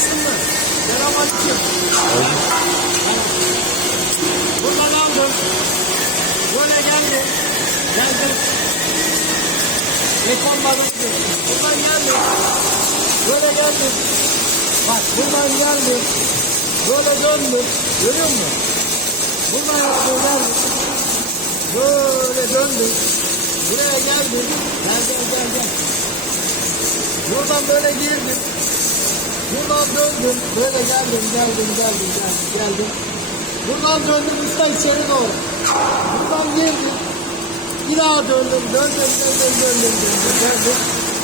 Açtın mı? Selamünaleyküm. Buradan aldım. Böyle geldi. Geldim. Ekonmadım ki. Buradan geldi. Böyle geldi. Bak buradan geldi. Böyle döndüm. Görüyor musun? Buradan yaptım geldi. Böyle döndüm. Buraya geldim. Gel gel gel gel. Buradan böyle girdim. Buradan döndüm. Böyle geldim, geldim, geldim, geldim, geldim. Buradan döndüm üstten içeri doğru. Buradan girdim. Bir daha döndüm, döndüm, döndüm, döndüm, döndüm, döndüm.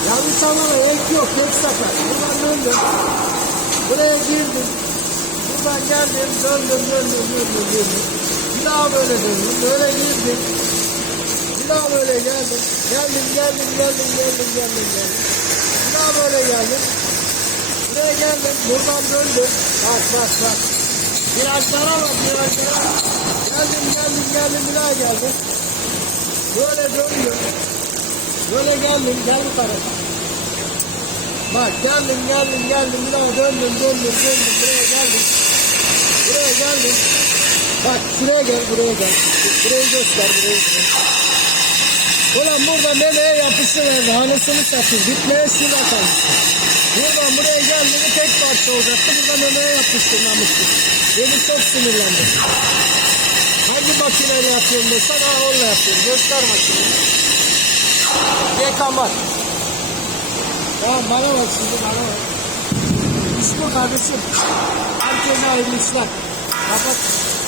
Yanlış anlama, ek yok, tek sefer. Buradan döndüm. Buraya girdim. Buradan geldim, döndüm, döndüm, döndüm, döndüm. Bir daha böyle döndüm, böyle girdim. Bir daha böyle geldim. Geldim, geldim, geldim, geldim, geldim, geldim. Bir daha böyle geldim. Buraya geldim. Buradan döndüm. Bak bak bak. Virajlara bak virajlara. Geldim geldim geldim bir geldim. Böyle döndüm. Böyle geldim gel bu tarafa. Bak geldim geldim geldim bir döndüm döndüm döndüm buraya geldim. Buraya geldim. Bak şuraya gel buraya gel. Burayı göster burayı göster. Ulan burada memeye yapıştırırdı. Hanesini satayım. Bitmeye şuna kalmıştı. Buradan buraya geldiğinde tek parça olacaktı. Burada memeye yapıştırmamıştım. Beni çok sinirlendi. Hangi makineyle yapıyorum desen ha onunla yapıyorum. Göster makineyi. Yıkamak. Tamam bana bak şimdi bana bak. İş bu kardeşim. Herkese hayırlı işler. Kapat.